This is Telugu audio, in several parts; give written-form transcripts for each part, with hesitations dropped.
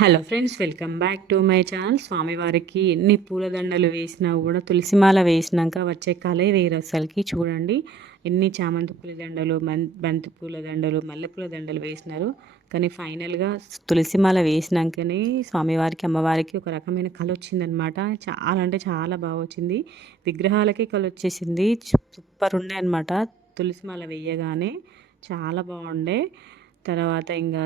Hello friends, welcome back to my channel. స్వామివారికి ఎన్ని పూలదండలు వేసినా కూడా తులసిమాల వేసినాక వచ్చే కలే వేరు. అసలుకి చూడండి, ఎన్ని చామంతి పూల దండలు, బంతి పూల దండలు, మల్లెపూల దండలు వేసినారు. కానీ ఫైనల్గా తులసిమాల వేసినాకనే స్వామివారికి అమ్మవారికి ఒక రకమైన కళ వచ్చిందనమాట. చాలా అంటే చాలా బాగా వచ్చింది. విగ్రహాలకే కళ వచ్చేసింది. సూపర్ ఉండే అనమాట. తులసిమాల వేయగానే చాలా బాగుండే. తర్వాత ఇంకా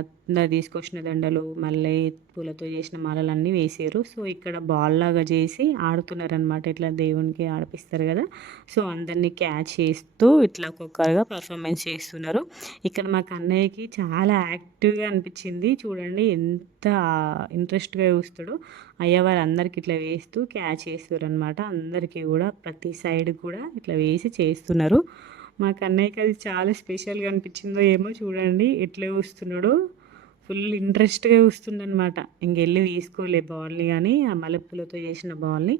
తీసుకొచ్చిన దండలు, మళ్ళీ పూలతో చేసిన మాలలన్నీ వేసారు. సో ఇక్కడ బాల్ లాగా చేసి ఆడుతున్నారనమాట. ఇట్లా దేవునికి ఆడిపిస్తారు కదా. సో అందరినీ క్యాచ్ చేస్తూ ఇట్లా ఒక్కొక్కరుగా పర్ఫార్మెన్స్ చేస్తున్నారు. ఇక్కడ మా కన్నయ్యకి చాలా యాక్టివ్గా అనిపించింది. చూడండి ఎంత ఇంట్రెస్ట్గా చూస్తాడో. అయ్యవారు అందరికి ఇట్లా వేస్తూ క్యాచ్ చేస్తారు అనమాట. అందరికీ కూడా ప్రతి సైడ్ కూడా ఇట్లా వేసి చేస్తున్నారు. మా కన్నయ్యకి అది చాలా స్పెషల్గా అనిపించిందో ఏమో. చూడండి ఎట్లా చూస్తున్నాడో, ఫుల్ ఇంట్రెస్ట్గా చూస్తుండనమాట. ఇంకెళ్ళి తీసుకోలే బాల్ని, కానీ ఆ మల్లెపూలతో చేసిన బాల్ని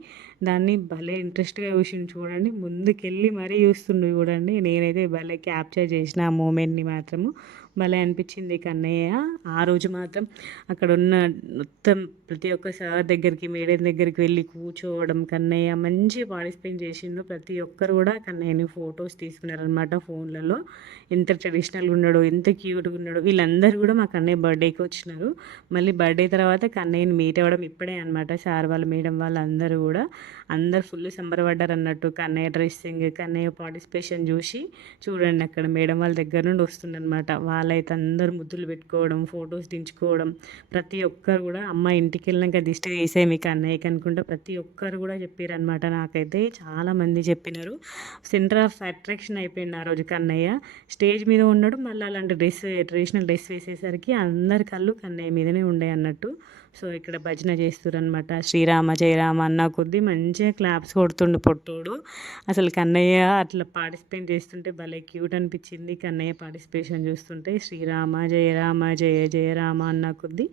దాన్ని భలే ఇంట్రెస్ట్గా చూసిండు. చూడండి ముందుకెళ్ళి మరీ చూస్తుండు. చూడండి నేనైతే భలే క్యాప్చర్ చేసిన ఆ మూమెంట్ని మాత్రము. భలే అనిపించింది కన్నయ్య. ఆ రోజు మాత్రం అక్కడ ఉన్న మొత్తం ప్రతి ఒక్క సార్ దగ్గరికి, మేడం దగ్గరికి వెళ్ళి కూర్చోవడం, కన్నయ్య మంచి పార్టిసిపేట్ చేసిండు. ప్రతి ఒక్కరు కూడా కన్నయ్యని ఫొటోస్ తీసుకున్నారనమాట ఫోన్లలో. ఎంత ట్రెడిషనల్గా ఉన్నాడో, ఎంత క్యూట్గా ఉన్నాడో. వీళ్ళందరూ కూడా మా కన్నయ్య బర్త్డేకి వచ్చినారు. మళ్ళీ బర్త్డే తర్వాత కన్నయ్యని మీట్ అవ్వడం ఇప్పుడే అనమాట. సార్ వాళ్ళు, మేడం వాళ్ళు అందరూ కూడా అందరు ఫుల్ సంబరపడ్డారు అన్నట్టు. కన్నయ్య డ్రెస్సింగ్, కన్నయ్య పార్టిసిపేషన్ చూసి. చూడండి అక్కడ మేడం వాళ్ళ దగ్గర నుండి వస్తుందన్నమాట. వాళ్ళైతే అందరూ ముద్దులు పెట్టుకోవడం, ఫొటోస్ దించుకోవడం. ప్రతి ఒక్కరు కూడా అమ్మ ఇంటికి వెళ్ళినాక దిష్టి తీసే మీకు అన్నయ్యకి అనుకుంటా ప్రతి ఒక్కరు కూడా చెప్పారు అనమాట. నాకైతే చాలామంది చెప్పినారు. సెంటర్ ఆఫ్ అట్రాక్షన్ అయిపోయింది ఆ రోజు కన్నయ్య. స్టేజ్ మీద ఉన్నాడు, మళ్ళీ అలాంటి ట్రెడిషనల్ డ్రెస్ వేసేసరికి అందరి కళ్ళు కన్నయ్య మీదనే ఉండే అన్నట్టు. సో ఇక్కడ భజన చేస్తున్నారు అనమాట. శ్రీరామ జయరామ అన్న కొద్దీ మంచిగా క్లాప్స్ కొడుతుండు పొట్టోడు. అసలు కన్నయ్య అట్లా పార్టిసిపేట్ చేస్తుంటే భలే క్యూట్ అనిపించింది. కన్నయ్య పార్టిసిపేషన్ చూస్తుంటే శ్రీరామ జయరామ జయ జయరామ అన్న కొద్దీ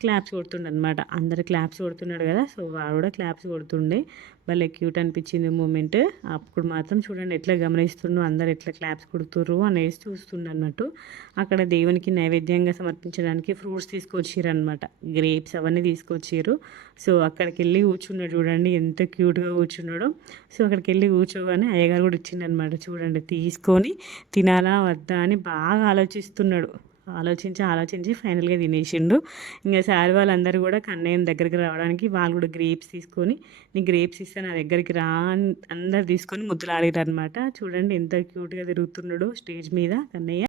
క్లాప్స్ కొడుతుండే అనమాట. అందరు క్లాప్స్ కొడుతున్నాడు కదా, సో వాడు కూడా క్లాప్స్ కొడుతుండే. భలే క్యూట్ అనిపించింది మూమెంట్. అప్పుడు మాత్రం చూడండి ఎట్లా గమనిస్తుండ్రు, అందరు ఎట్లా క్లాప్స్ కొడుతుర్రు అనేసి చూస్తుండ అన్నట్టు. అక్కడ దేవునికి నైవేద్యంగా సమర్పించడానికి ఫ్రూట్స్ తీసుకొచ్చిర్రు అనమాట. గ్రేప్స్ అవన్నీ తీసుకొచ్చిర్రు. సో అక్కడికి వెళ్ళి కూర్చున్నాడు. చూడండి ఎంత క్యూట్గా కూర్చున్నాడో. సో అక్కడికి వెళ్ళి కూర్చోగానే అయ్యగారు కూడా ఇచ్చిండనమాట. చూడండి తీసుకొని తినాలా వద్దా అని బాగా ఆలోచిస్తున్నాడు. ఆలోచించి ఫైనల్గా తినేసిండు. ఇంకా సార్ వాళ్ళందరూ కూడా కన్నయ్య దగ్గరికి రావడానికి వాళ్ళు కూడా గ్రేప్స్ తీసుకొని, నీ గ్రేప్స్ ఇస్తే నా దగ్గరికి రా అందరు తీసుకొని ముద్దులాడారు అనమాట. చూడండి ఎంత క్యూట్గా తిరుగుతున్నాడో స్టేజ్ మీద కన్నయ్య.